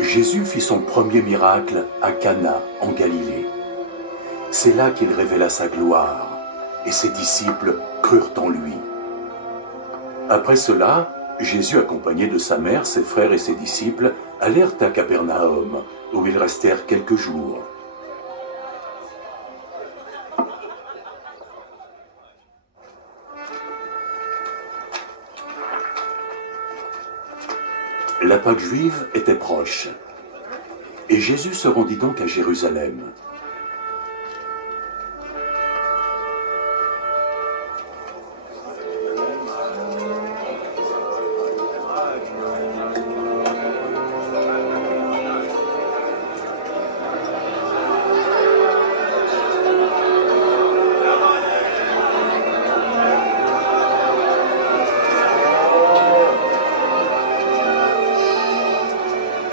Jésus fit son premier miracle à Cana, en Galilée. C'est là qu'il révéla sa gloire, et ses disciples crurent en lui. Après cela, Jésus, accompagné de sa mère, ses frères et ses disciples, allèrent à Capernaum, où ils restèrent quelques jours. La Pâque juive était proche, et Jésus se rendit donc à Jérusalem.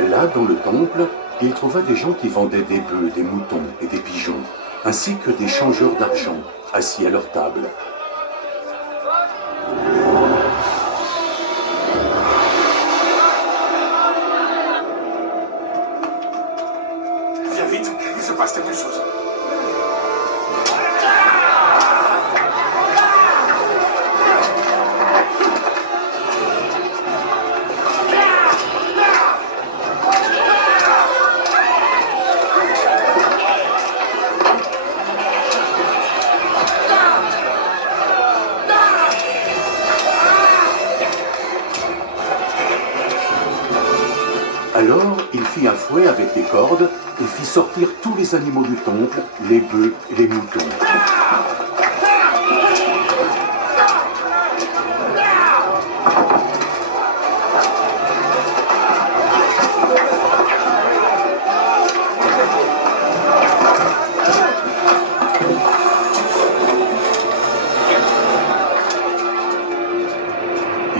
Là, dans le temple, il trouva des gens qui vendaient des bœufs, des moutons et des pigeons, ainsi que des changeurs d'argent, assis à leur table. Viens vite, il se passe quelque chose. Alors, il fit un fouet avec des cordes et fit sortir tous les animaux du temple, les bœufs et les moutons.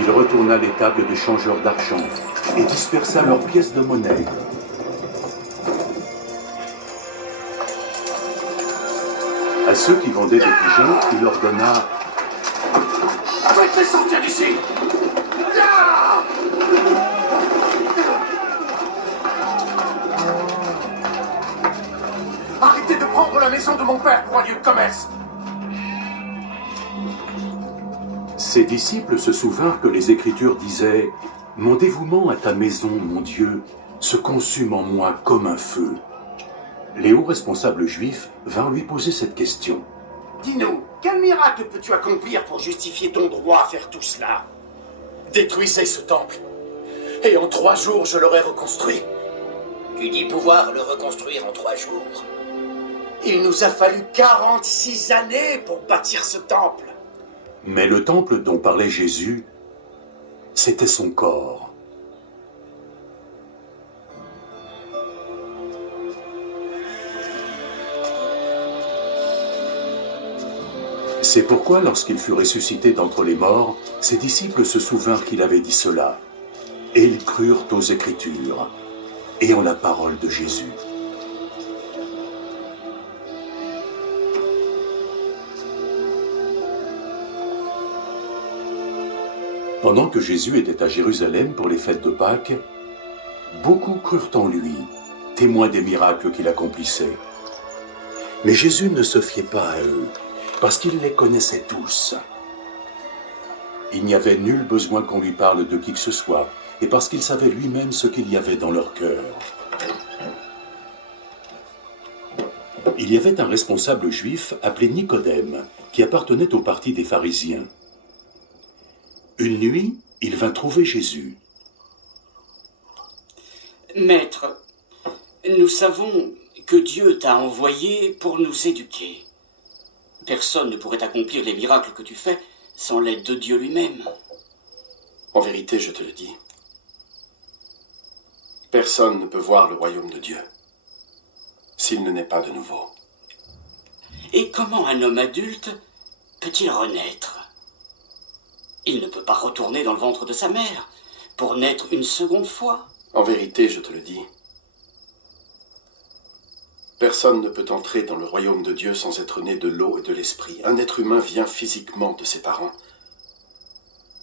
Il retourna les tables des changeurs d'argent et dispersa leurs pièces de monnaie. À ceux qui vendaient des pigeons, il ordonna « Faites-les sortir d'ici! Arrêtez de prendre la maison de mon père pour un lieu de commerce! » Ses disciples se souvinrent que les Écritures disaient « Mon dévouement à ta maison, mon Dieu, se consume en moi comme un feu. » Les hauts responsables juifs vinrent lui poser cette question. Dis-nous, quel miracle peux-tu accomplir pour justifier ton droit à faire tout cela? Détruisez ce temple, et en 3 jours je l'aurai reconstruit. Tu dis pouvoir le reconstruire en 3 jours. Il nous a fallu 46 années pour bâtir ce temple. Mais le temple dont parlait Jésus, c'était son corps. C'est pourquoi, lorsqu'il fut ressuscité d'entre les morts, ses disciples se souvinrent qu'il avait dit cela, et ils crurent aux Écritures et en la parole de Jésus. Pendant que Jésus était à Jérusalem pour les fêtes de Pâques, beaucoup crurent en lui, témoins des miracles qu'il accomplissait. Mais Jésus ne se fiait pas à eux, parce qu'il les connaissait tous. Il n'y avait nul besoin qu'on lui parle de qui que ce soit, et parce qu'il savait lui-même ce qu'il y avait dans leur cœur. Il y avait un responsable juif appelé Nicodème, qui appartenait au parti des pharisiens. Une nuit, il vint trouver Jésus. « Maître, nous savons que Dieu t'a envoyé pour nous éduquer. Personne ne pourrait accomplir les miracles que tu fais sans l'aide de Dieu lui-même. » En vérité, je te le dis, personne ne peut voir le royaume de Dieu s'il ne naît pas de nouveau. Et comment un homme adulte peut-il renaître? Il ne peut pas retourner dans le ventre de sa mère pour naître une seconde fois. En vérité, je te le dis, Personne ne peut entrer dans le royaume de Dieu sans être né de l'eau et de l'esprit. Un être humain vient physiquement de ses parents,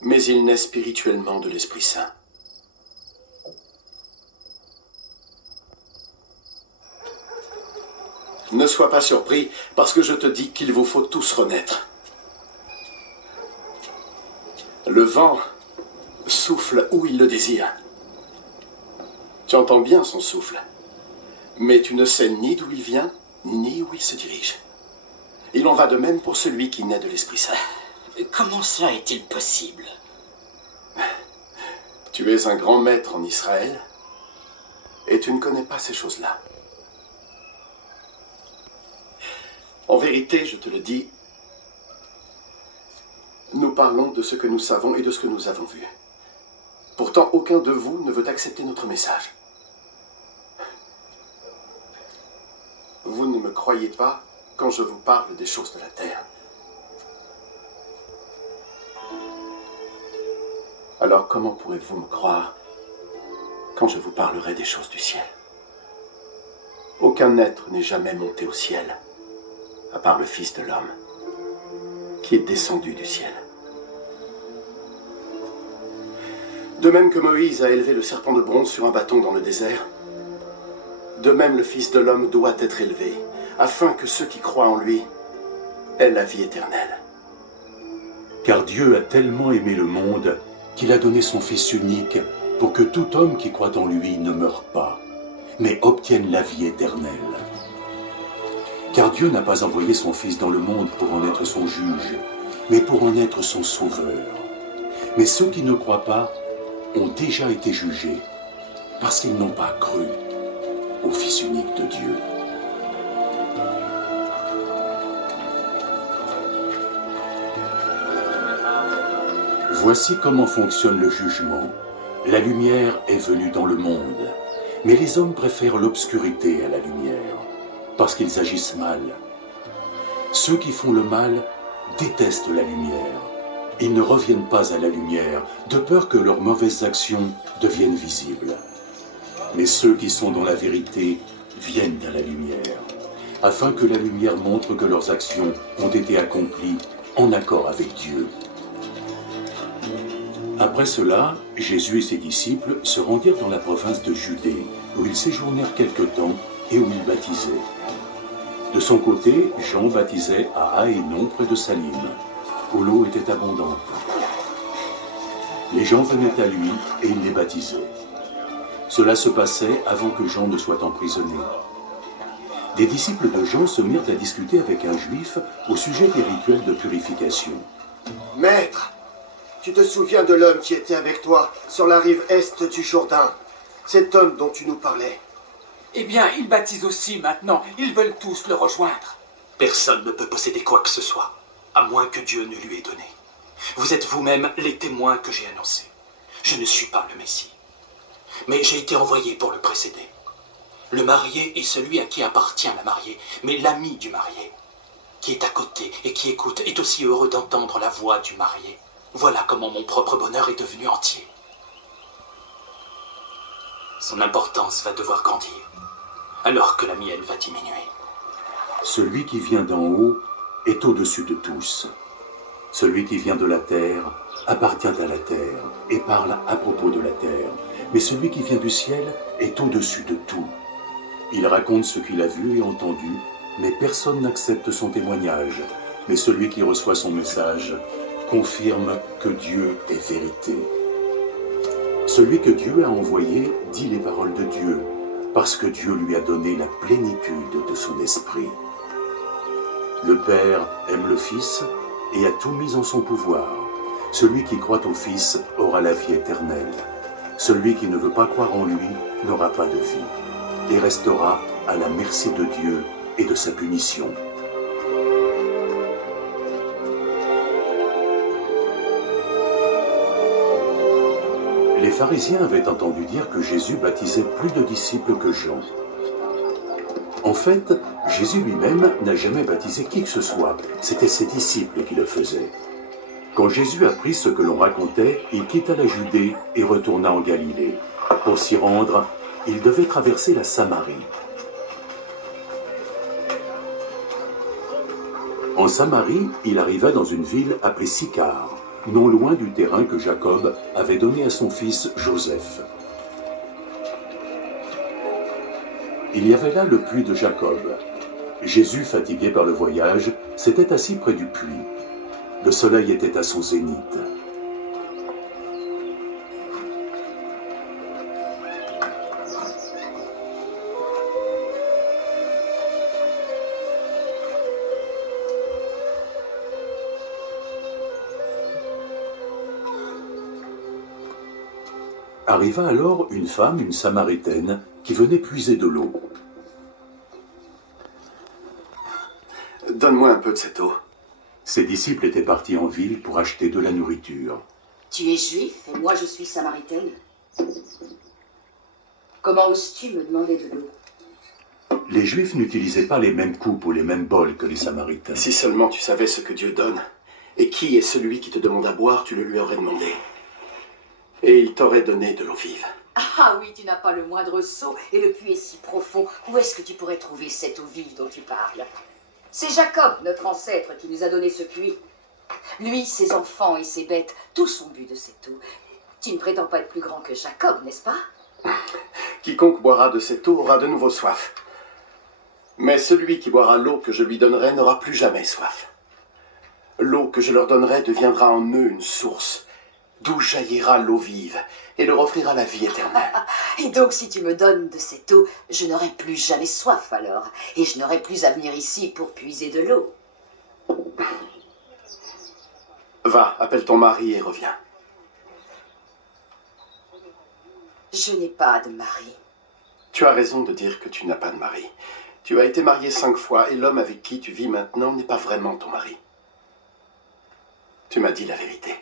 mais il naît spirituellement de l'Esprit Saint. Ne sois pas surpris, parce que je te dis qu'il vous faut tous renaître. Le vent souffle où il le désire. Tu entends bien son souffle, mais tu ne sais ni d'où il vient, ni où il se dirige. Il en va de même pour celui qui naît de l'Esprit Saint. Comment cela est-il possible? Tu es un grand maître en Israël, et tu ne connais pas ces choses-là. En vérité, je te le dis, nous parlons de ce que nous savons et de ce que nous avons vu. Pourtant, aucun de vous ne veut accepter notre message. Vous ne me croyez pas quand je vous parle des choses de la terre. Alors comment pourrez-vous me croire quand je vous parlerai des choses du ciel? Aucun être n'est jamais monté au ciel, à part le Fils de l'homme, qui est descendu du ciel. De même que Moïse a élevé le serpent de bronze sur un bâton dans le désert, de même le Fils de l'homme doit être élevé, afin que ceux qui croient en lui aient la vie éternelle. Car Dieu a tellement aimé le monde qu'il a donné son Fils unique pour que tout homme qui croit en lui ne meure pas, mais obtienne la vie éternelle. Car Dieu n'a pas envoyé son Fils dans le monde pour en être son juge, mais pour en être son sauveur. Mais ceux qui ne croient pas ont déjà été jugés, parce qu'ils n'ont pas cru au Fils unique de Dieu. Voici comment fonctionne le jugement. La lumière est venue dans le monde, mais les hommes préfèrent l'obscurité à la lumière, parce qu'ils agissent mal. Ceux qui font le mal détestent la lumière. Ils ne reviennent pas à la lumière, de peur que leurs mauvaises actions deviennent visibles. Mais ceux qui sont dans la vérité viennent à la lumière, afin que la lumière montre que leurs actions ont été accomplies en accord avec Dieu. Après cela, Jésus et ses disciples se rendirent dans la province de Judée, où ils séjournèrent quelque temps et où ils baptisaient. De son côté, Jean baptisait à Aénon près de Salim, où l'eau était abondante. Les gens venaient à lui et il les baptisait. Cela se passait avant que Jean ne soit emprisonné. Des disciples de Jean se mirent à discuter avec un juif au sujet des rituels de purification. « Maître, tu te souviens de l'homme qui était avec toi sur la rive est du Jourdain, cet homme dont tu nous parlais? Eh bien, ils baptisent aussi maintenant. Ils veulent tous le rejoindre. Personne ne peut posséder quoi que ce soit, à moins que Dieu ne lui ait donné. Vous êtes vous-même les témoins que j'ai annoncés. Je ne suis pas le Messie, mais j'ai été envoyé pour le précéder. Le marié est celui à qui appartient la mariée, mais l'ami du marié, qui est à côté et qui écoute, est aussi heureux d'entendre la voix du marié. Voilà comment mon propre bonheur est devenu entier. Son importance va devoir grandir, alors que la mienne va diminuer. Celui qui vient d'en haut est au-dessus de tous. Celui qui vient de la terre appartient à la terre et parle à propos de la terre. Mais celui qui vient du ciel est au-dessus de tout. Il raconte ce qu'il a vu et entendu, mais personne n'accepte son témoignage. Mais celui qui reçoit son message confirme que Dieu est vérité. Celui que Dieu a envoyé dit les paroles de Dieu, parce que Dieu lui a donné la plénitude de son esprit. Le Père aime le Fils et a tout mis en son pouvoir. Celui qui croit au Fils aura la vie éternelle. Celui qui ne veut pas croire en lui n'aura pas de vie et restera à la merci de Dieu et de sa punition. Les pharisiens avaient entendu dire que Jésus baptisait plus de disciples que Jean. En fait, Jésus lui-même n'a jamais baptisé qui que ce soit. C'était ses disciples qui le faisaient. Quand Jésus apprit ce que l'on racontait, il quitta la Judée et retourna en Galilée. Pour s'y rendre, il devait traverser la Samarie. En Samarie, il arriva dans une ville appelée Sychar, non loin du terrain que Jacob avait donné à son fils Joseph. Il y avait là le puits de Jacob. Jésus, fatigué par le voyage, s'était assis près du puits. Le soleil était à son zénith. Arriva alors une femme, une Samaritaine, qui venait puiser de l'eau. Donne-moi un peu de cette eau. Ses disciples étaient partis en ville pour acheter de la nourriture. Tu es juif et moi je suis samaritaine. Comment oses-tu me demander de l'eau? Les Juifs n'utilisaient pas les mêmes coupes ou les mêmes bols que les Samaritains. Si seulement tu savais ce que Dieu donne, et qui est celui qui te demande à boire, tu le lui aurais demandé. Et il t'aurait donné de l'eau vive. Ah oui, tu n'as pas le moindre seau et le puits est si profond. Où est-ce que tu pourrais trouver cette eau vive dont tu parles? C'est Jacob, notre ancêtre, qui nous a donné ce puits. Lui, ses enfants et ses bêtes, tous ont bu de cette eau. Tu ne prétends pas être plus grand que Jacob, n'est-ce pas? Quiconque boira de cette eau aura de nouveau soif. Mais celui qui boira l'eau que je lui donnerai n'aura plus jamais soif. L'eau que je leur donnerai deviendra en eux une source, d'où jaillira l'eau vive, et leur offrira la vie éternelle. Et donc, si tu me donnes de cette eau, je n'aurai plus jamais soif alors, et je n'aurai plus à venir ici pour puiser de l'eau. Va, appelle ton mari et reviens. Je n'ai pas de mari. Tu as raison de dire que tu n'as pas de mari. Tu as été marié 5 fois, et l'homme avec qui tu vis maintenant n'est pas vraiment ton mari. Tu m'as dit la vérité.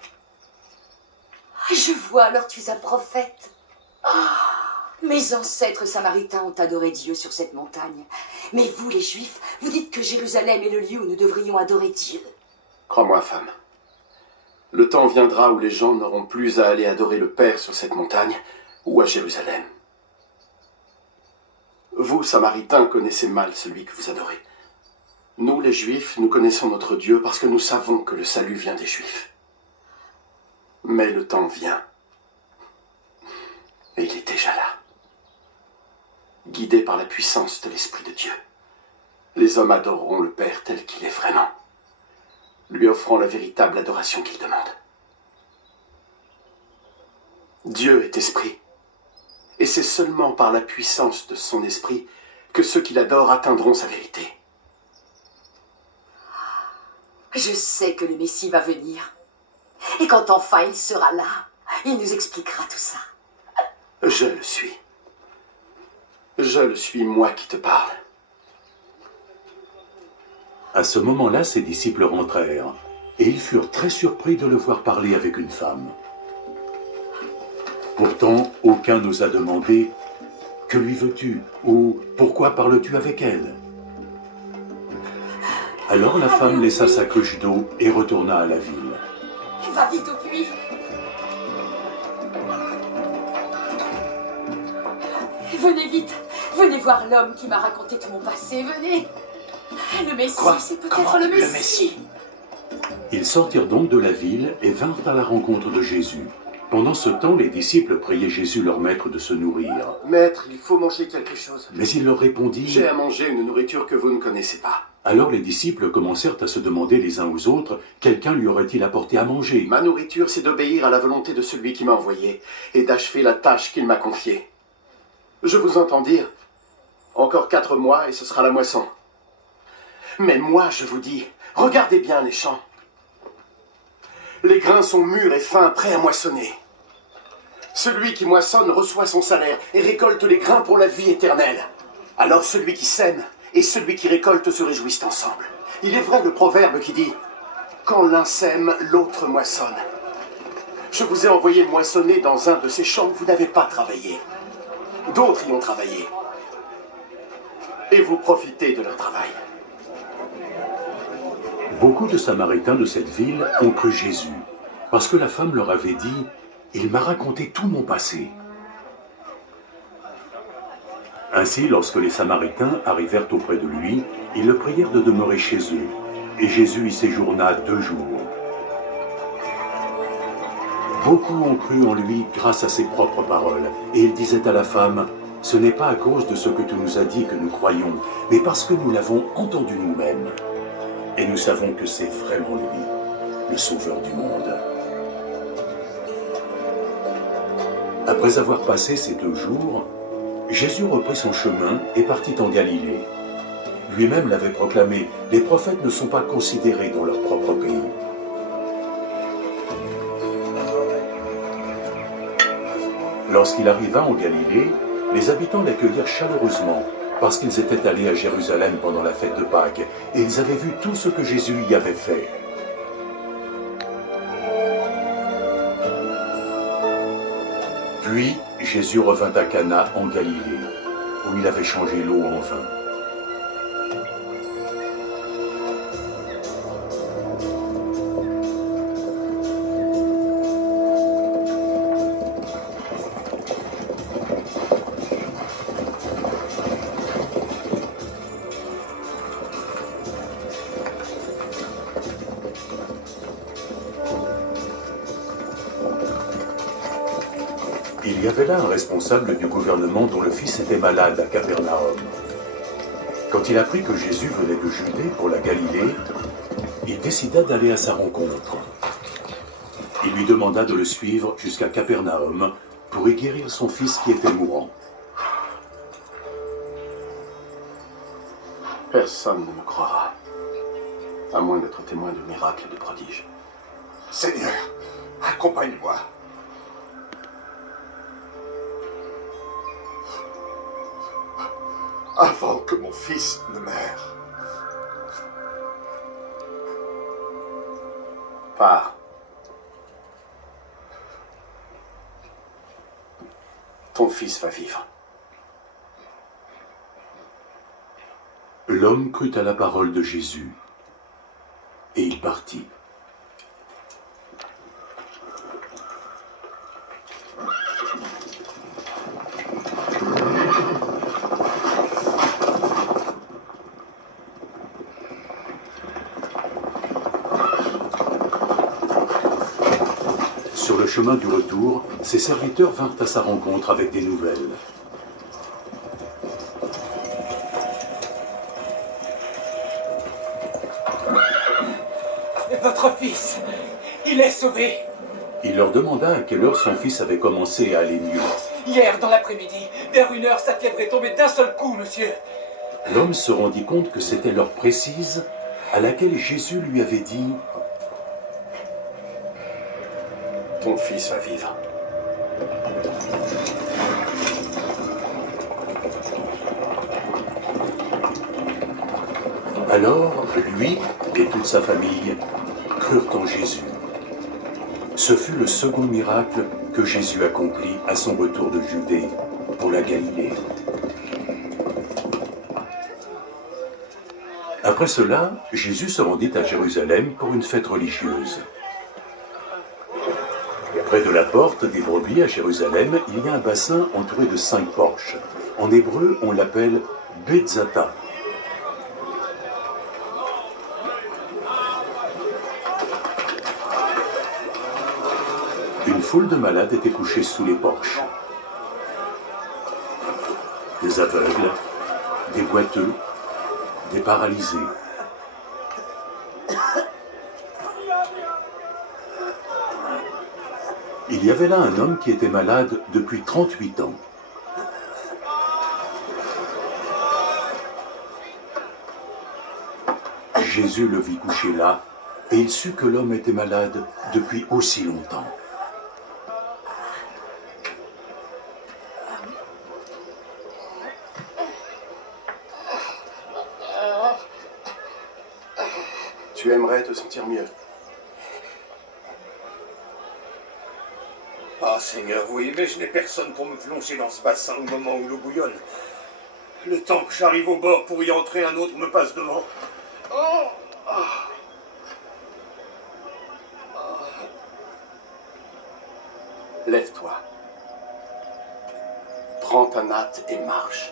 Je vois, alors tu es un prophète. Mes ancêtres samaritains ont adoré Dieu sur cette montagne. Mais vous, les Juifs, vous dites que Jérusalem est le lieu où nous devrions adorer Dieu. Crois-moi, femme. Le temps viendra où les gens n'auront plus à aller adorer le Père sur cette montagne ou à Jérusalem. Vous, Samaritains, connaissez mal celui que vous adorez. Nous, les Juifs, nous connaissons notre Dieu parce que nous savons que le salut vient des Juifs. Mais le temps vient. Et il est déjà là. Guidé par la puissance de l'Esprit de Dieu, les hommes adoreront le Père tel qu'il est vraiment, lui offrant la véritable adoration qu'il demande. Dieu est esprit, et c'est seulement par la puissance de son esprit que ceux qui l'adorent atteindront sa vérité. Je sais que le Messie va venir. Et quand enfin il sera là, il nous expliquera tout ça. Je le suis. Je le suis, moi qui te parle. À ce moment-là, ses disciples rentrèrent, et ils furent très surpris de le voir parler avec une femme. Pourtant, aucun n'osa demander « Que lui veux-tu » ou « Pourquoi parles-tu avec elle ?» Alors la femme laissa sa cruche d'eau et retourna à la ville. Va vite au puits. Venez vite. Venez voir l'homme qui m'a raconté tout mon passé. Venez. Le Messie, c'est peut-être le Messie. Ils sortirent donc de la ville et vinrent à la rencontre de Jésus. Pendant ce temps, les disciples priaient Jésus, leur maître, de se nourrir. Maître, il faut manger quelque chose. Mais il leur répondit... J'ai à manger une nourriture que vous ne connaissez pas. Alors les disciples commencèrent à se demander les uns aux autres, quelqu'un lui aurait-il apporté à manger? Ma nourriture, c'est d'obéir à la volonté de celui qui m'a envoyé et d'achever la tâche qu'il m'a confiée. Je vous entends dire, encore 4 mois et ce sera la moisson. Mais moi, je vous dis, regardez bien les champs. Les grains sont mûrs et fins, prêts à moissonner. Celui qui moissonne reçoit son salaire et récolte les grains pour la vie éternelle. Alors celui qui sème et celui qui récolte se réjouissent ensemble. Il est vrai le proverbe qui dit « Quand l'un sème, l'autre moissonne ». Je vous ai envoyé moissonner dans un de ces champs où vous n'avez pas travaillé. D'autres y ont travaillé. Et vous profitez de leur travail. Beaucoup de Samaritains de cette ville ont cru Jésus, parce que la femme leur avait dit « Il m'a raconté tout mon passé ». Ainsi, lorsque les Samaritains arrivèrent auprès de lui, ils le prièrent de demeurer chez eux. et Jésus y séjourna 2 jours. Beaucoup ont cru en lui grâce à ses propres paroles, et il disait à la femme, « Ce n'est pas à cause de ce que tu nous as dit que nous croyons, mais parce que nous l'avons entendu nous-mêmes. Et nous savons que c'est vraiment lui, le Sauveur du monde. » Après avoir passé ces 2 jours, Jésus reprit son chemin et partit en Galilée. Lui-même l'avait proclamé, « Les prophètes ne sont pas considérés dans leur propre pays. » Lorsqu'il arriva en Galilée, les habitants l'accueillirent chaleureusement, parce qu'ils étaient allés à Jérusalem pendant la fête de Pâques, et ils avaient vu tout ce que Jésus y avait fait. Puis Jésus revint à Cana en Galilée, où il avait changé l'eau en vin. Il y avait là un responsable du gouvernement dont le fils était malade à Capernaum. Quand il apprit que Jésus venait de Judée pour la Galilée, il décida d'aller à sa rencontre. Il lui demanda de le suivre jusqu'à Capernaum pour y guérir son fils qui était mourant. Personne ne me croira, à moins d'être témoin de miracles et de prodiges. Seigneur, accompagne-moi. Avant que mon fils ne meure. Pars. Ton fils va vivre. L'homme crut à la parole de Jésus, et il partit. Sur le chemin du retour, ses serviteurs vinrent à sa rencontre avec des nouvelles. Votre fils, il est sauvé. Il leur demanda à quelle heure son fils avait commencé à aller mieux. Hier, dans l'après-midi, vers 1 heure, sa fièvre est tombée d'un seul coup, monsieur. L'homme se rendit compte que c'était l'heure précise à laquelle Jésus lui avait dit « Ton fils va vivre. » Alors, lui et toute sa famille crurent en Jésus. Ce fut le second miracle que Jésus accomplit à son retour de Judée pour la Galilée. Après cela, Jésus se rendit à Jérusalem pour une fête religieuse. Près de la porte des brebis à Jérusalem, il y a un bassin entouré de 5 porches. En hébreu, on l'appelle Betzata. Une foule de malades était couchée sous les porches. Des aveugles, des boiteux, des paralysés. Il y avait là un homme qui était malade depuis 38 ans. Jésus le vit couché là, et il sut que l'homme était malade depuis aussi longtemps. Tu aimerais te sentir mieux. Ah, Seigneur, oui, mais je n'ai personne pour me plonger dans ce bassin au moment où l'eau bouillonne. Le temps que j'arrive au bord pour y entrer, un autre me passe devant. Oh, ah. Lève-toi. Prends ta natte et marche.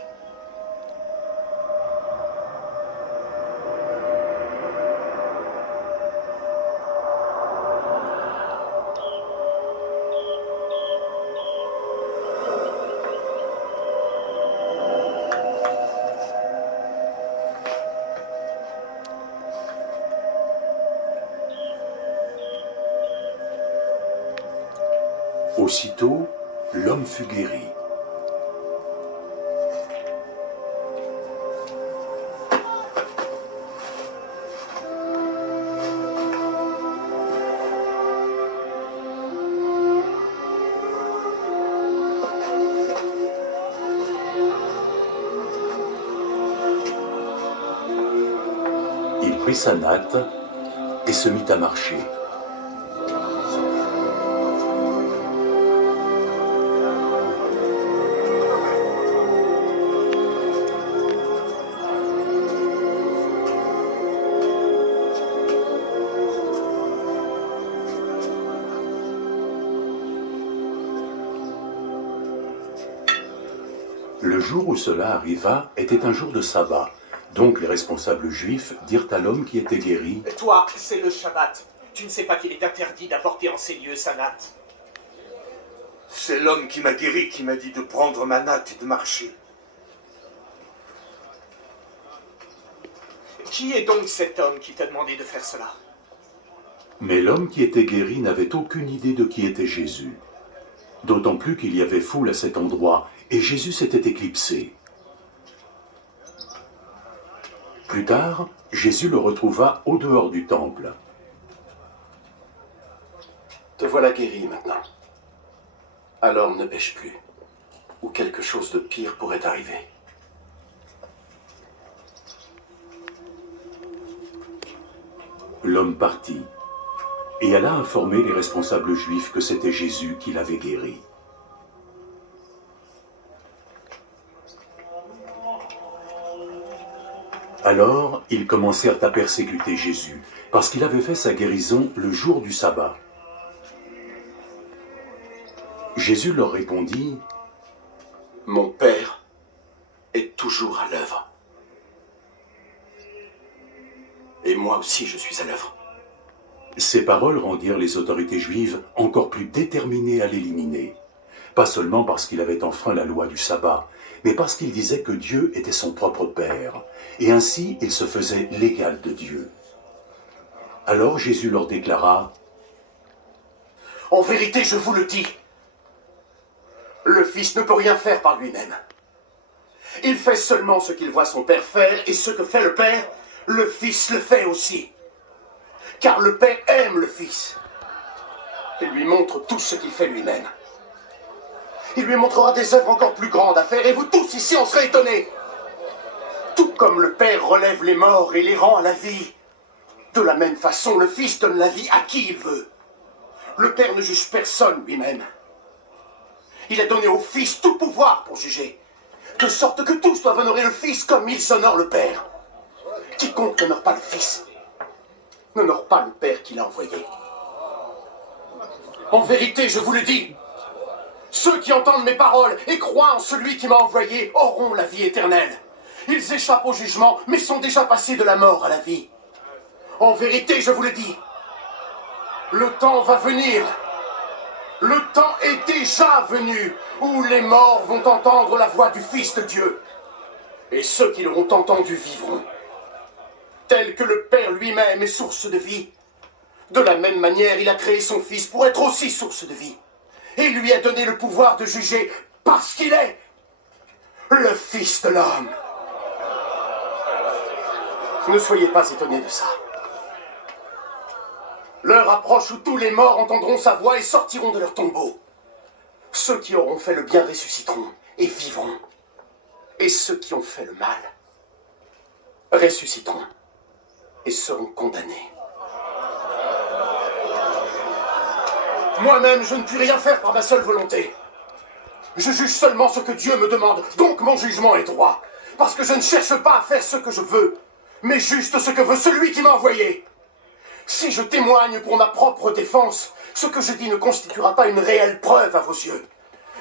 Aussitôt, l'homme fut guéri. Il prit sa natte et se mit à marcher. Le jour où cela arriva était un jour de sabbat. Donc les responsables juifs dirent à l'homme qui était guéri, « Toi, c'est le Shabbat. Tu ne sais pas qu'il est interdit d'apporter en ces lieux sa natte. » C'est l'homme qui m'a guéri qui m'a dit de prendre ma natte et de marcher. Qui est donc cet homme qui t'a demandé de faire cela? Mais l'homme qui était guéri n'avait aucune idée de qui était Jésus. D'autant plus qu'il y avait foule à cet endroit, et Jésus s'était éclipsé. Plus tard, Jésus le retrouva au dehors du temple. Te voilà guéri maintenant. Alors ne pêche plus, ou quelque chose de pire pourrait arriver. L'homme partit, et alla informer les responsables juifs que c'était Jésus qui l'avait guéri. Alors, ils commencèrent à persécuter Jésus, parce qu'il avait fait sa guérison le jour du sabbat. Jésus leur répondit, « Mon Père est toujours à l'œuvre. Et moi aussi je suis à l'œuvre. » Ces paroles rendirent les autorités juives encore plus déterminées à l'éliminer. Pas seulement parce qu'il avait enfreint la loi du sabbat, mais parce qu'il disait que Dieu était son propre Père, et ainsi il se faisait l'égal de Dieu. Alors Jésus leur déclara, « En vérité, je vous le dis, le Fils ne peut rien faire par lui-même. Il fait seulement ce qu'il voit son Père faire, et ce que fait le Père, le Fils le fait aussi. Car le Père aime le Fils, et lui montre tout ce qu'il fait lui-même. Il lui montrera des œuvres encore plus grandes à faire, et vous tous ici en serez étonnés. Tout comme le Père relève les morts et les rend à la vie, de la même façon, le Fils donne la vie à qui il veut. Le Père ne juge personne lui-même. Il a donné au Fils tout pouvoir pour juger, de sorte que tous doivent honorer le Fils comme ils honorent le Père. Quiconque n'honore pas le Fils n'honore pas le Père qui l'a envoyé. En vérité, je vous le dis, ceux qui entendent mes paroles et croient en celui qui m'a envoyé auront la vie éternelle. Ils échappent au jugement, mais sont déjà passés de la mort à la vie. En vérité, je vous le dis, le temps va venir. Le temps est déjà venu où les morts vont entendre la voix du Fils de Dieu. Et ceux qui l'auront entendu vivront. Tel que le Père lui-même est source de vie, de la même manière, il a créé son Fils pour être aussi source de vie. Et lui a donné le pouvoir de juger parce qu'il est le Fils de l'homme. Ne soyez pas étonnés de ça. L'heure approche où tous les morts entendront sa voix et sortiront de leur tombeau. Ceux qui auront fait le bien ressusciteront et vivront. Et ceux qui ont fait le mal ressusciteront et seront condamnés. Moi-même, je ne puis rien faire par ma seule volonté. Je juge seulement ce que Dieu me demande, donc mon jugement est droit. Parce que je ne cherche pas à faire ce que je veux, mais juste ce que veut celui qui m'a envoyé. Si je témoigne pour ma propre défense, ce que je dis ne constituera pas une réelle preuve à vos yeux.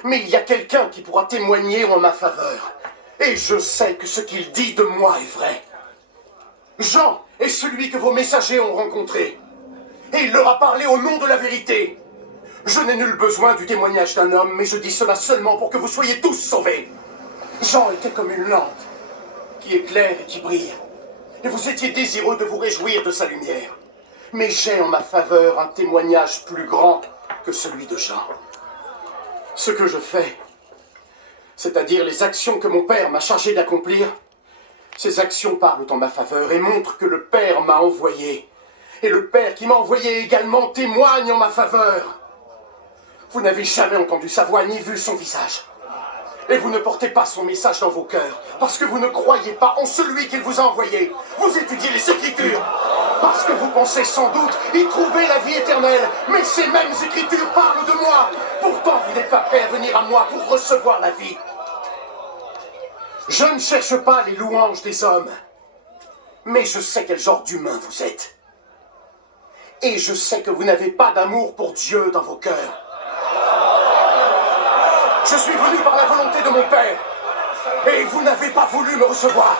Mais il y a quelqu'un qui pourra témoigner en ma faveur. Et je sais que ce qu'il dit de moi est vrai. Jean est celui que vos messagers ont rencontré. Et il leur a parlé au nom de la vérité. Je n'ai nul besoin du témoignage d'un homme, mais je dis cela seulement pour que vous soyez tous sauvés. Jean était comme une lampe qui éclaire et qui brille. Et vous étiez désireux de vous réjouir de sa lumière. Mais j'ai en ma faveur un témoignage plus grand que celui de Jean. Ce que je fais, c'est-à-dire les actions que mon père m'a chargé d'accomplir, ces actions parlent en ma faveur et montrent que le Père m'a envoyé. Et le Père qui m'a envoyé également témoigne en ma faveur. Vous n'avez jamais entendu sa voix ni vu son visage. Et vous ne portez pas son message dans vos cœurs, parce que vous ne croyez pas en celui qu'il vous a envoyé. Vous étudiez les Écritures, parce que vous pensez sans doute y trouver la vie éternelle. Mais ces mêmes Écritures parlent de moi. Pourtant, vous n'êtes pas prêts à venir à moi pour recevoir la vie. Je ne cherche pas les louanges des hommes, mais je sais quel genre d'humain vous êtes. Et je sais que vous n'avez pas d'amour pour Dieu dans vos cœurs. Je suis venu par la volonté de mon Père, et vous n'avez pas voulu me recevoir.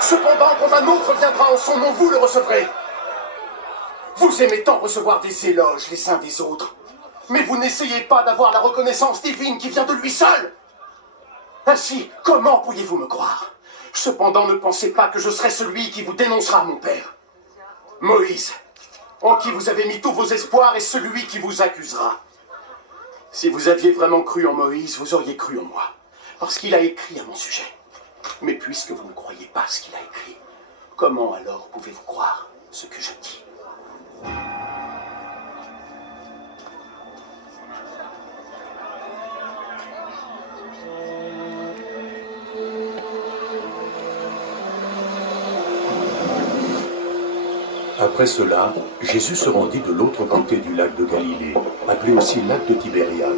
Cependant, quand un autre viendra en son nom, vous le recevrez. Vous aimez tant recevoir des éloges les uns des autres, mais vous n'essayez pas d'avoir la reconnaissance divine qui vient de lui seul. Ainsi, comment pourriez-vous me croire? Cependant, ne pensez pas que je serai celui qui vous dénoncera, mon Père. Moïse, en qui vous avez mis tous vos espoirs, est celui qui vous accusera. Si vous aviez vraiment cru en Moïse, vous auriez cru en moi, parce qu'il a écrit à mon sujet. Mais puisque vous ne croyez pas ce qu'il a écrit, comment alors pouvez-vous croire ce que je dis? Après cela, Jésus se rendit de l'autre côté du lac de Galilée, appelé aussi lac de Tibériade.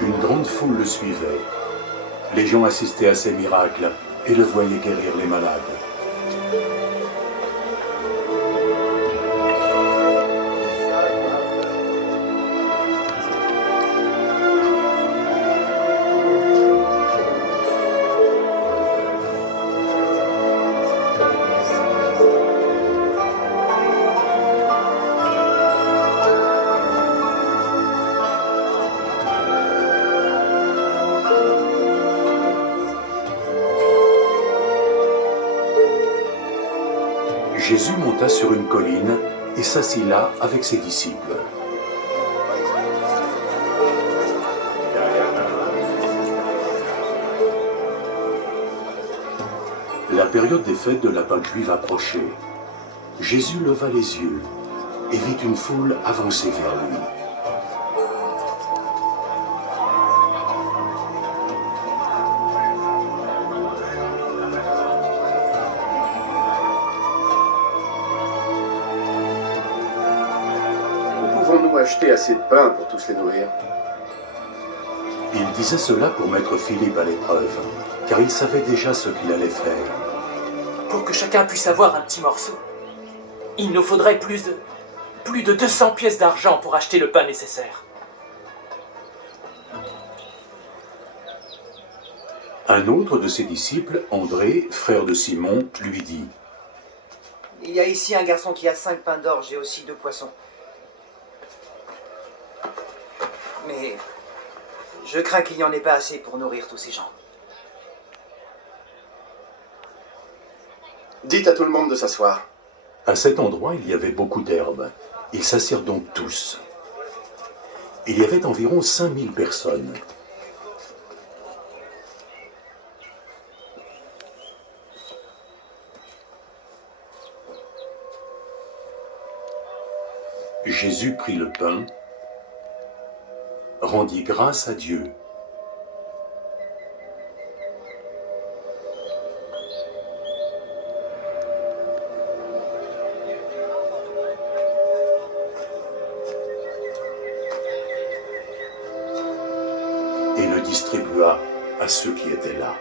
Une grande foule le suivait. Les gens assistaient à ses miracles et le voyaient guérir les malades. Jésus monta sur une colline et s'assit là avec ses disciples. La période des fêtes de la Pâque juive approchait. Jésus leva les yeux et vit une foule avancer vers lui. Pouvons-nous acheter assez de pain pour tous les nourrir? Il disait cela pour mettre Philippe à l'épreuve, car il savait déjà ce qu'il allait faire. Pour que chacun puisse avoir un petit morceau, il nous faudrait plus de 200 pièces d'argent pour acheter le pain nécessaire. Un autre de ses disciples, André, frère de Simon, lui dit: Il y a ici un garçon qui a 5 pains d'orge et aussi 2 poissons. Mais je crains qu'il n'y en ait pas assez pour nourrir tous ces gens. Dites à tout le monde de s'asseoir. À cet endroit, il y avait beaucoup d'herbes. Ils s'assirent donc tous. Il y avait environ 5000 personnes. Jésus prit le pain, rendit grâce à Dieu, et le distribua à ceux qui étaient là.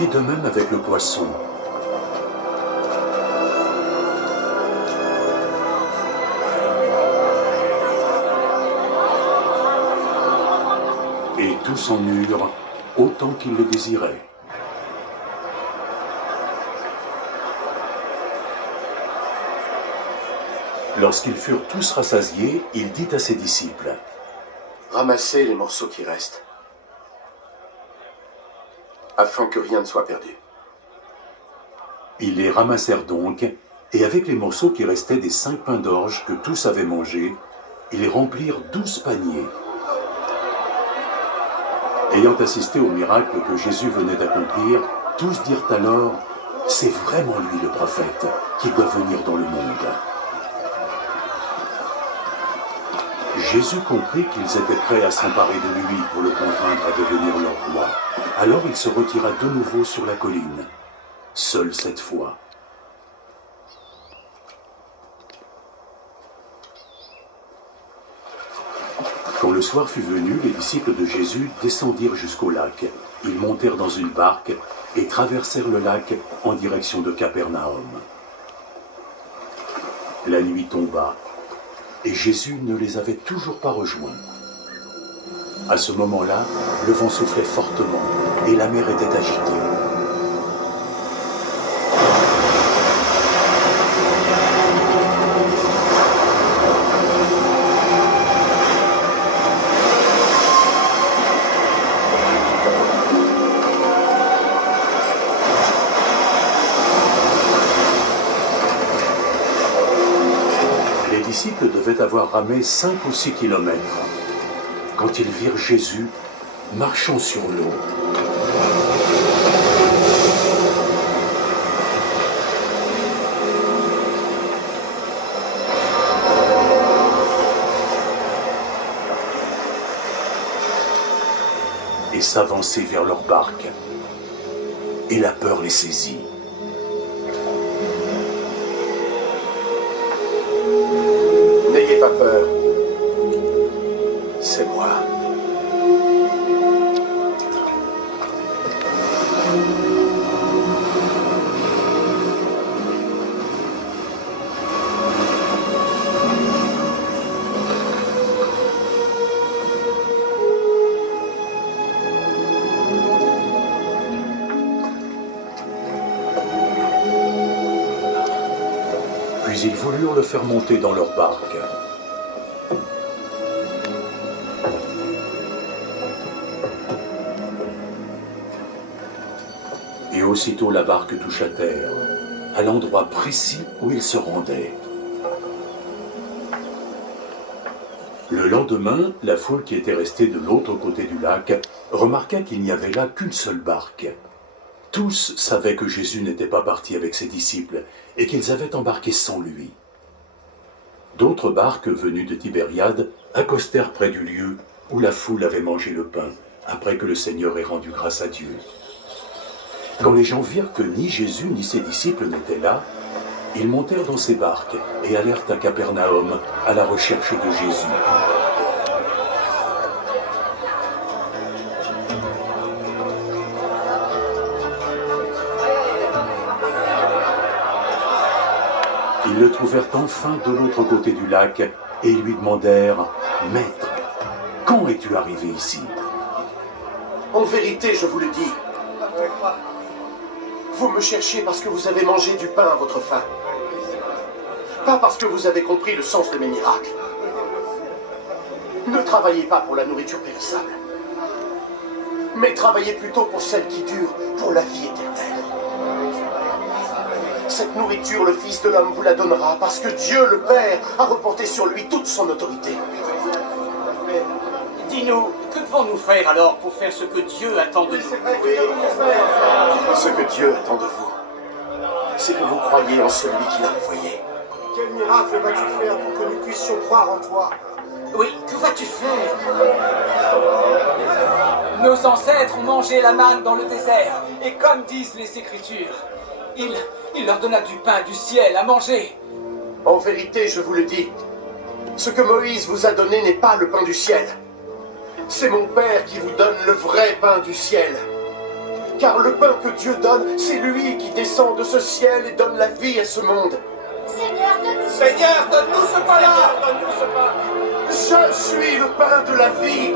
fit de même avec le poisson. Et tous en eurent autant qu'ils le désiraient. Lorsqu'ils furent tous rassasiés, il dit à ses disciples: Ramassez les morceaux qui restent, afin que rien ne soit perdu. Ils les ramassèrent donc, et avec les morceaux qui restaient des 5 pains d'orge que tous avaient mangés, ils remplirent 12 paniers. Ayant assisté au miracle que Jésus venait d'accomplir, tous dirent alors: c'est vraiment lui le prophète qui doit venir dans le monde. Jésus comprit qu'ils étaient prêts à s'emparer de lui pour le contraindre à devenir leur roi. Alors il se retira de nouveau sur la colline, seul cette fois. Quand le soir fut venu, les disciples de Jésus descendirent jusqu'au lac. Ils montèrent dans une barque et traversèrent le lac en direction de Capernaum. La nuit tomba, et Jésus ne les avait toujours pas rejoints. À ce moment-là, le vent soufflait fortement et la mer était agitée. Les disciples devaient avoir ramé 5 ou 6 kilomètres quand ils virent Jésus marchant sur l'eau. Et s'avancer vers leur barque. Et la peur les saisit. N'ayez pas peur. C'est moi. Puis ils voulurent le faire monter dans leur barque. Et aussitôt la barque toucha terre, à l'endroit précis où ils se rendaient. Le lendemain, la foule qui était restée de l'autre côté du lac remarqua qu'il n'y avait là qu'une seule barque. Tous savaient que Jésus n'était pas parti avec ses disciples et qu'ils avaient embarqué sans lui. D'autres barques venues de Tibériade accostèrent près du lieu où la foule avait mangé le pain, après que le Seigneur ait rendu grâce à Dieu. Quand les gens virent que ni Jésus ni ses disciples n'étaient là, ils montèrent dans ces barques et allèrent à Capernaum à la recherche de Jésus. Ils le trouvèrent enfin de l'autre côté du lac et ils lui demandèrent: « Maître, quand es-tu arrivé ici ?» En vérité, je vous le dis, vous me cherchez parce que vous avez mangé du pain à votre faim. Pas parce que vous avez compris le sens de mes miracles. Ne travaillez pas pour la nourriture périssable, mais travaillez plutôt pour celle qui dure pour la vie éternelle. Cette nourriture, le Fils de l'homme vous la donnera parce que Dieu, le Père, a reporté sur lui toute son autorité. Dis-nous, que devons-nous faire alors pour faire ce que Dieu attend de nous? Ce que Dieu attend de vous, c'est que vous croyiez en celui qui l'a envoyé. Quel miracle vas-tu faire pour que nous puissions croire en toi? Oui, que vas-tu faire? Nos ancêtres ont mangé la manne dans le désert, et comme disent les Écritures, il leur donna du pain du ciel à manger. En vérité, je vous le dis, ce que Moïse vous a donné n'est pas le pain du ciel. C'est mon Père qui vous donne le vrai pain du ciel. Car le pain que Dieu donne, c'est lui qui descend de ce ciel et donne la vie à ce monde. Seigneur, donne-nous... Seigneur, donne-nous ce pain-là! Donne-nous ce pain. Je suis le pain de la vie.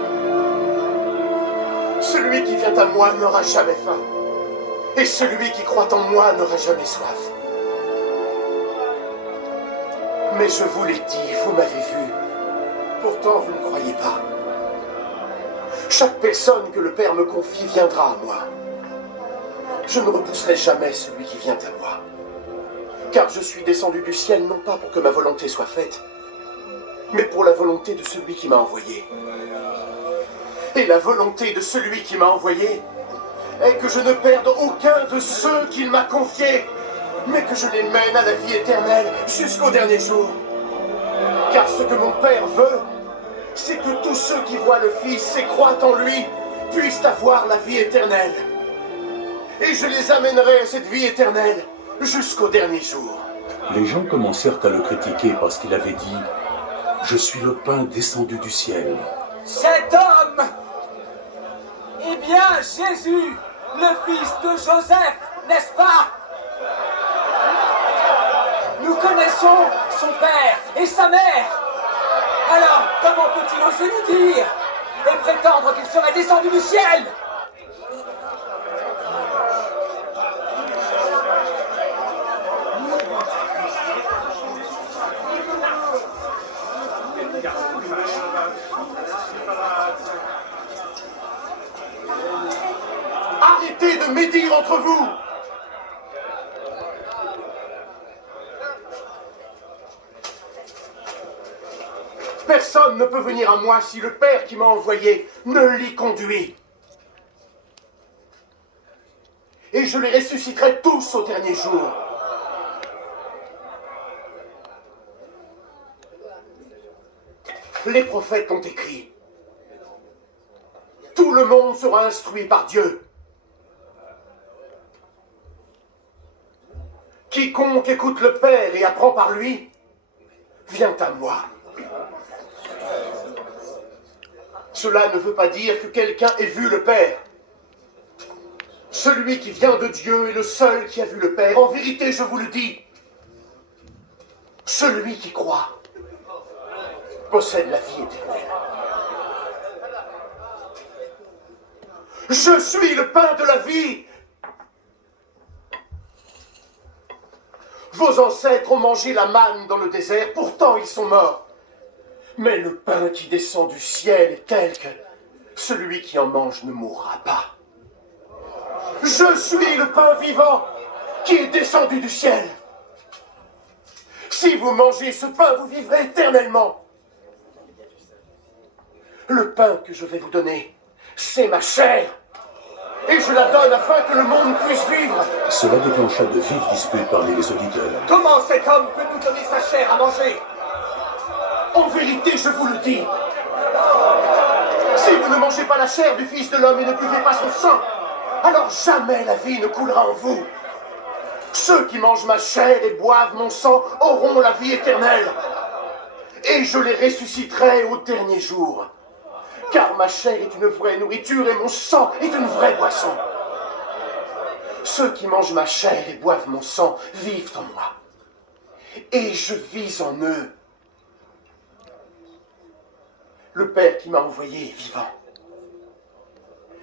Celui qui vient à moi n'aura jamais faim. Et celui qui croit en moi n'aura jamais soif. Mais je vous l'ai dit, vous m'avez vu. Pourtant, vous ne croyez pas. Chaque personne que le Père me confie viendra à moi. Je ne repousserai jamais celui qui vient à moi. Car je suis descendu du ciel non pas pour que ma volonté soit faite, mais pour la volonté de celui qui m'a envoyé. Et la volonté de celui qui m'a envoyé est que je ne perde aucun de ceux qu'il m'a confiés, mais que je les mène à la vie éternelle jusqu'au dernier jour. Car ce que mon Père veut, c'est que tous ceux qui voient le Fils et croient en lui puissent avoir la vie éternelle. Et je les amènerai à cette vie éternelle jusqu'au dernier jour. Les gens commencèrent à le critiquer parce qu'il avait dit « Je suis le pain descendu du ciel ». Cet homme est bien Jésus, le fils de Joseph, n'est-ce pas? Nous connaissons son père et sa mère. Alors, comment peut-il oser nous dire et prétendre qu'il serait descendu du ciel? Arrêtez de médire entre vous! Personne ne peut venir à moi si le Père qui m'a envoyé ne l'y conduit. Et je les ressusciterai tous au dernier jour. Les prophètes ont écrit. Tout le monde sera instruit par Dieu. Quiconque écoute le Père et apprend par lui, vient à moi. Cela ne veut pas dire que quelqu'un ait vu le Père. Celui qui vient de Dieu est le seul qui a vu le Père. En vérité, je vous le dis, celui qui croit possède la vie éternelle. Je suis le pain de la vie. Vos ancêtres ont mangé la manne dans le désert, pourtant ils sont morts. Mais le pain qui descend du ciel est tel que celui qui en mange ne mourra pas. Je suis le pain vivant qui est descendu du ciel. Si vous mangez ce pain, vous vivrez éternellement. Le pain que je vais vous donner, c'est ma chair. Et je la donne afin que le monde puisse vivre. Cela déclencha de vives disputes parmi les auditeurs. Comment cet homme peut nous donner sa chair à manger? En vérité, je vous le dis. Si vous ne mangez pas la chair du Fils de l'homme et ne buvez pas son sang, alors jamais la vie ne coulera en vous. Ceux qui mangent ma chair et boivent mon sang auront la vie éternelle. Et je les ressusciterai au dernier jour. Car ma chair est une vraie nourriture et mon sang est une vraie boisson. Ceux qui mangent ma chair et boivent mon sang vivent en moi. Et je vis en eux. Le Père qui m'a envoyé est vivant.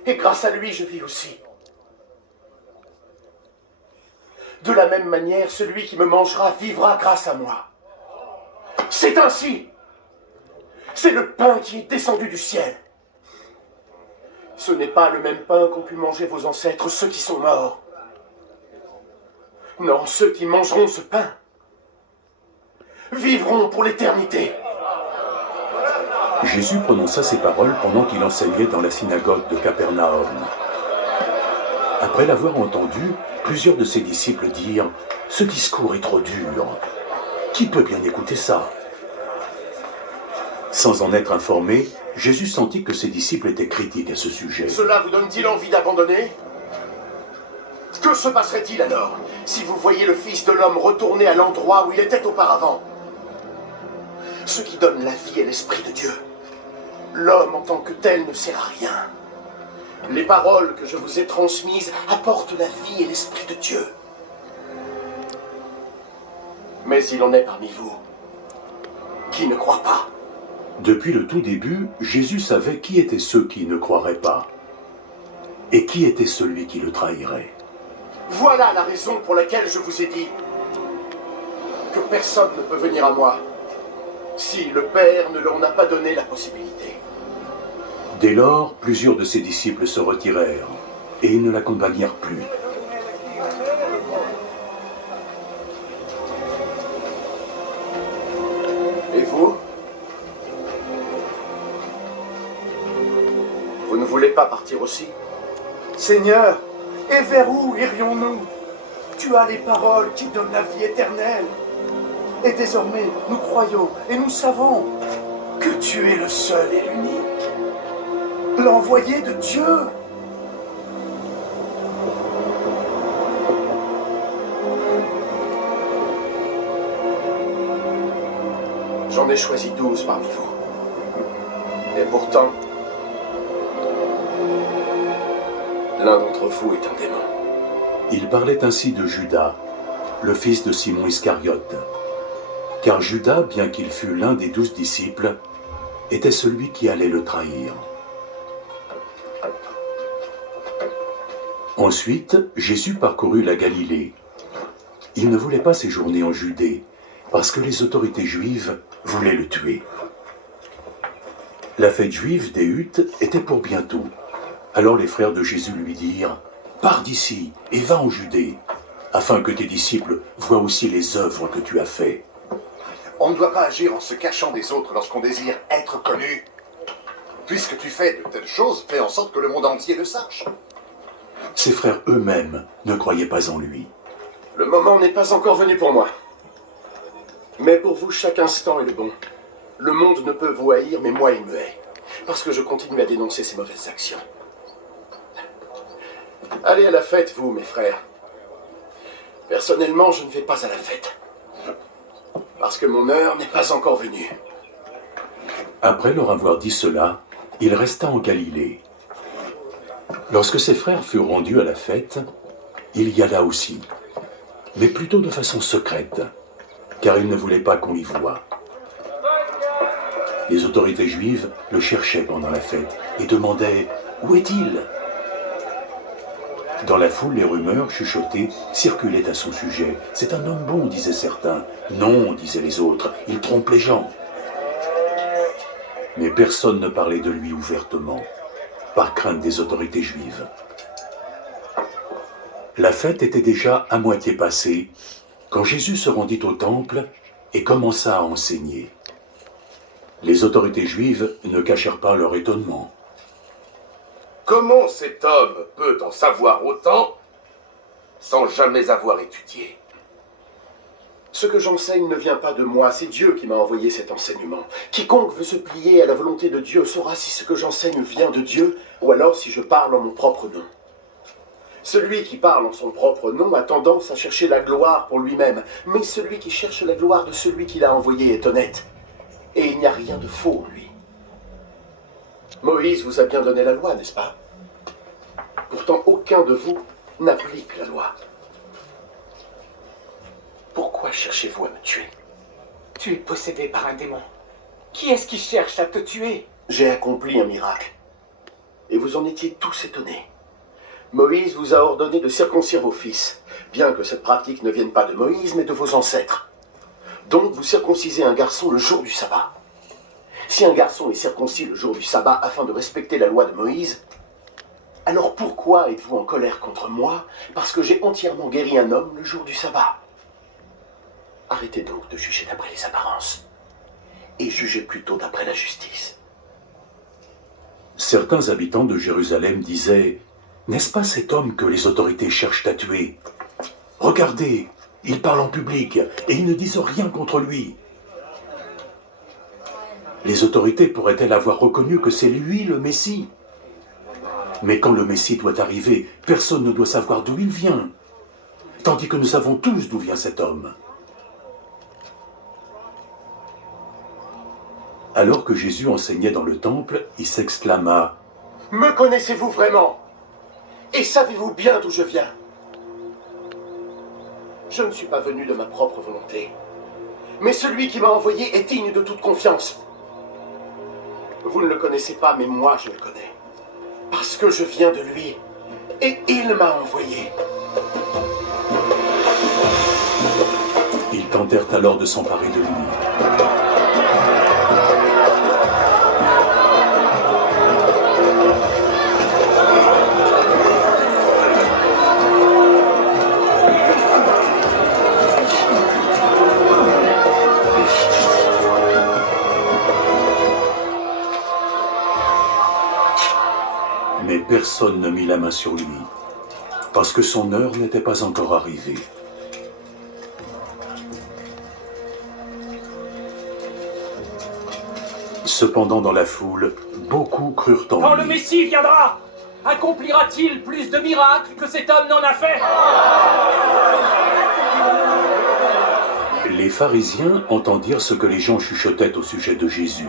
Et grâce à lui, je vis aussi. De la même manière, celui qui me mangera vivra grâce à moi. C'est ainsi. C'est le pain qui est descendu du ciel. Ce n'est pas le même pain qu'ont pu manger vos ancêtres, ceux qui sont morts. Non, ceux qui mangeront ce pain vivront pour l'éternité. Jésus prononça ces paroles pendant qu'il enseignait dans la synagogue de Capernaum. Après l'avoir entendu, plusieurs de ses disciples dirent « Ce discours est trop dur. Qui peut bien écouter ça ?» Sans en être informé, Jésus sentit que ses disciples étaient critiques à ce sujet. Cela vous donne-t-il envie d'abandonner? Que se passerait-il alors si vous voyez le Fils de l'homme retourner à l'endroit où il était auparavant? Ce qui donne la vie est l'Esprit de Dieu. L'homme en tant que tel ne sert à rien. Les paroles que je vous ai transmises apportent la vie et l'Esprit de Dieu. Mais il en est parmi vous qui ne croient pas. Depuis le tout début, Jésus savait qui étaient ceux qui ne croiraient pas et qui était celui qui le trahirait. Voilà la raison pour laquelle je vous ai dit que personne ne peut venir à moi si le Père ne leur en a pas donné la possibilité. Dès lors, plusieurs de ses disciples se retirèrent et ils ne l'accompagnèrent plus. Et vous? Vous ne voulez pas partir aussi? Seigneur, et vers où irions-nous? Tu as les paroles qui donnent la vie éternelle. Et désormais, nous croyons et nous savons que tu es le seul et l'unique, l'envoyé de Dieu. J'en ai choisi 12 parmi vous. Et pourtant, l'un d'entre vous est un démon. Il parlait ainsi de Judas, le fils de Simon Iscariote. Car Judas, bien qu'il fût l'un des 12 disciples, était celui qui allait le trahir. Ensuite, Jésus parcourut la Galilée. Il ne voulait pas séjourner en Judée, parce que les autorités juives voulaient le tuer. La fête juive des Huttes était pour bientôt. Alors les frères de Jésus lui dirent « Pars d'ici et va en Judée, afin que tes disciples voient aussi les œuvres que tu as faites. » On ne doit pas agir en se cachant des autres lorsqu'on désire être connu. Puisque tu fais de telles choses, fais en sorte que le monde entier le sache. Ses frères eux-mêmes ne croyaient pas en lui. Le moment n'est pas encore venu pour moi. Mais pour vous, chaque instant est le bon. Le monde ne peut vous haïr, mais moi, il me hait. Parce que je continue à dénoncer ses mauvaises actions. Allez à la fête, vous, mes frères. Personnellement, je ne vais pas à la fête. Parce que mon heure n'est pas encore venue. Après leur avoir dit cela, il resta en Galilée. Lorsque ses frères furent rendus à la fête, il y alla aussi, mais plutôt de façon secrète, car il ne voulait pas qu'on l'y voie. Les autorités juives le cherchaient pendant la fête et demandaient « Où est-il » Dans la foule, les rumeurs chuchotées circulaient à son sujet. « C'est un homme bon », disaient certains. « Non », disaient les autres, « il trompe les gens ». Mais personne ne parlait de lui ouvertement, par crainte des autorités juives. La fête était déjà à moitié passée, quand Jésus se rendit au temple et commença à enseigner. Les autorités juives ne cachèrent pas leur étonnement. Comment cet homme peut en savoir autant sans jamais avoir étudié? Ce que j'enseigne ne vient pas de moi, c'est Dieu qui m'a envoyé cet enseignement. Quiconque veut se plier à la volonté de Dieu saura si ce que j'enseigne vient de Dieu, ou alors si je parle en mon propre nom. Celui qui parle en son propre nom a tendance à chercher la gloire pour lui-même, mais celui qui cherche la gloire de celui qui l'a envoyé est honnête. Et il n'y a rien de faux en lui. Moïse vous a bien donné la loi, n'est-ce pas? Pourtant, aucun de vous n'applique la loi. Pourquoi cherchez-vous à me tuer? Tu es possédé par un démon. Qui est-ce qui cherche à te tuer? J'ai accompli un miracle. Et vous en étiez tous étonnés. Moïse vous a ordonné de circoncire vos fils, bien que cette pratique ne vienne pas de Moïse, mais de vos ancêtres. Donc vous circoncisez un garçon le jour du sabbat. Si un garçon est circoncis le jour du sabbat afin de respecter la loi de Moïse, alors pourquoi êtes-vous en colère contre moi parce que j'ai entièrement guéri un homme le jour du sabbat? Arrêtez donc de juger d'après les apparences et jugez plutôt d'après la justice. Certains habitants de Jérusalem disaient « N'est-ce pas cet homme que les autorités cherchent à tuer? Regardez, il parle en public et ils ne disent rien contre lui. » Les autorités pourraient-elles avoir reconnu que c'est lui le Messie? Mais quand le Messie doit arriver, personne ne doit savoir d'où il vient, tandis que nous savons tous d'où vient cet homme. Alors que Jésus enseignait dans le temple, il s'exclama Me connaissez-vous vraiment? Et savez-vous bien d'où je viens? Je ne suis pas venu de ma propre volonté. Mais celui qui m'a envoyé est digne de toute confiance. Vous ne le connaissez pas, mais moi je le connais. Parce que je viens de lui. Et il m'a envoyé. Ils tentèrent alors de s'emparer de lui. Mais personne ne mit la main sur lui, parce que son heure n'était pas encore arrivée. Cependant, dans la foule, beaucoup crurent en lui. Quand le Messie viendra, accomplira-t-il plus de miracles que cet homme n'en a fait? Les pharisiens entendirent ce que les gens chuchotaient au sujet de Jésus.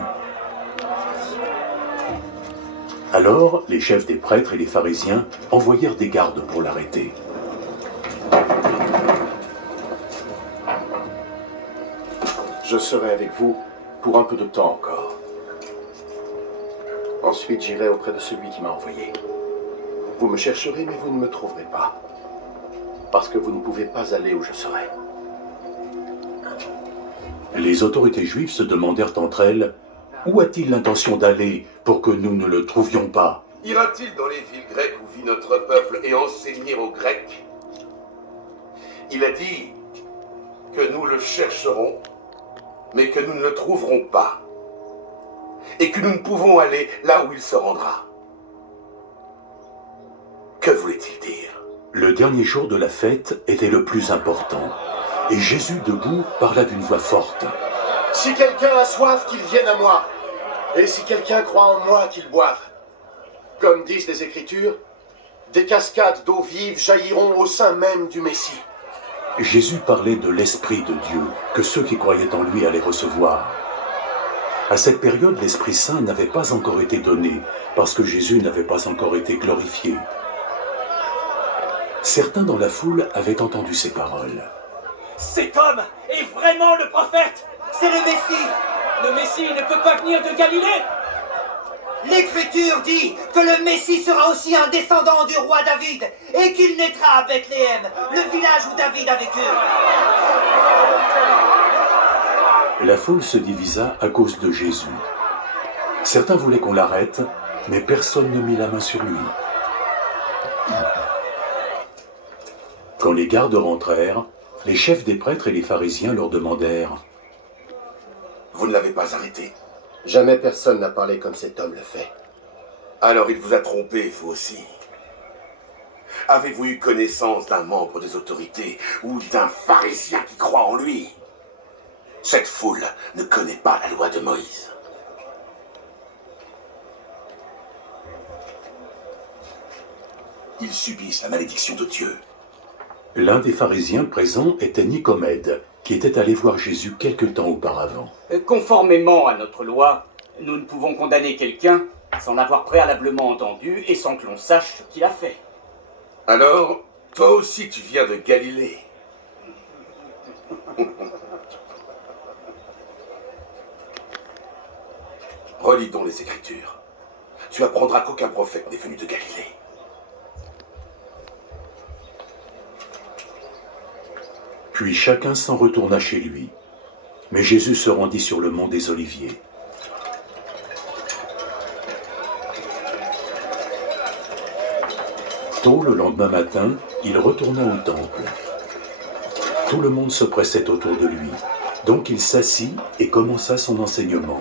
Alors, les chefs des prêtres et les pharisiens envoyèrent des gardes pour l'arrêter. Je serai avec vous pour un peu de temps encore. Ensuite, j'irai auprès de celui qui m'a envoyé. Vous me chercherez, mais vous ne me trouverez pas. Parce que vous ne pouvez pas aller où je serai. Les autorités juives se demandèrent entre elles « Où a-t-il l'intention d'aller pour que nous ne le trouvions pas ?» Ira-t-il dans les villes grecques où vit notre peuple et enseigner aux Grecs? Il a dit que nous le chercherons, mais que nous ne le trouverons pas, et que nous ne pouvons aller là où il se rendra. Que voulait-il dire? Le dernier jour de la fête était le plus important, et Jésus debout parla d'une voix forte. « Si quelqu'un a soif, qu'il vienne à moi, et si quelqu'un croit en moi, qu'il boive. Comme disent les Écritures, des cascades d'eau vive jailliront au sein même du Messie. » Jésus parlait de l'Esprit de Dieu, que ceux qui croyaient en lui allaient recevoir. À cette période, l'Esprit Saint n'avait pas encore été donné, parce que Jésus n'avait pas encore été glorifié. Certains dans la foule avaient entendu ces paroles. « Cet homme est vraiment le prophète! C'est le Messie! Le Messie ne peut pas venir de Galilée! L'Écriture dit que le Messie sera aussi un descendant du roi David et qu'il naîtra à Bethléem, le village où David a vécu. » La foule se divisa à cause de Jésus. Certains voulaient qu'on l'arrête, mais personne ne mit la main sur lui. Quand les gardes rentrèrent, les chefs des prêtres et les pharisiens leur demandèrent « Vous ne l'avez pas arrêté? » Jamais personne n'a parlé comme cet homme le fait. Alors il vous a trompé, vous aussi. Avez-vous eu connaissance d'un membre des autorités ou d'un pharisien qui croit en lui? Cette foule ne connaît pas la loi de Moïse. Ils subissent la malédiction de Dieu. L'un des pharisiens présents était Nicomède, qui était allé voir Jésus quelque temps auparavant. Conformément à notre loi, nous ne pouvons condamner quelqu'un sans l'avoir préalablement entendu et sans que l'on sache ce qu'il a fait. Alors, toi aussi tu viens de Galilée. Relis donc les Écritures. Tu apprendras qu'aucun prophète n'est venu de Galilée. Puis chacun s'en retourna chez lui. Mais Jésus se rendit sur le mont des Oliviers. Tôt le lendemain matin, il retourna au temple. Tout le monde se pressait autour de lui. Donc il s'assit et commença son enseignement.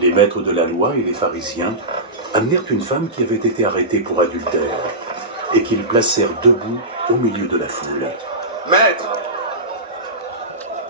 Les maîtres de la loi et les pharisiens amenèrent une femme qui avait été arrêtée pour adultère et qu'ils placèrent debout au milieu de la foule. Maître,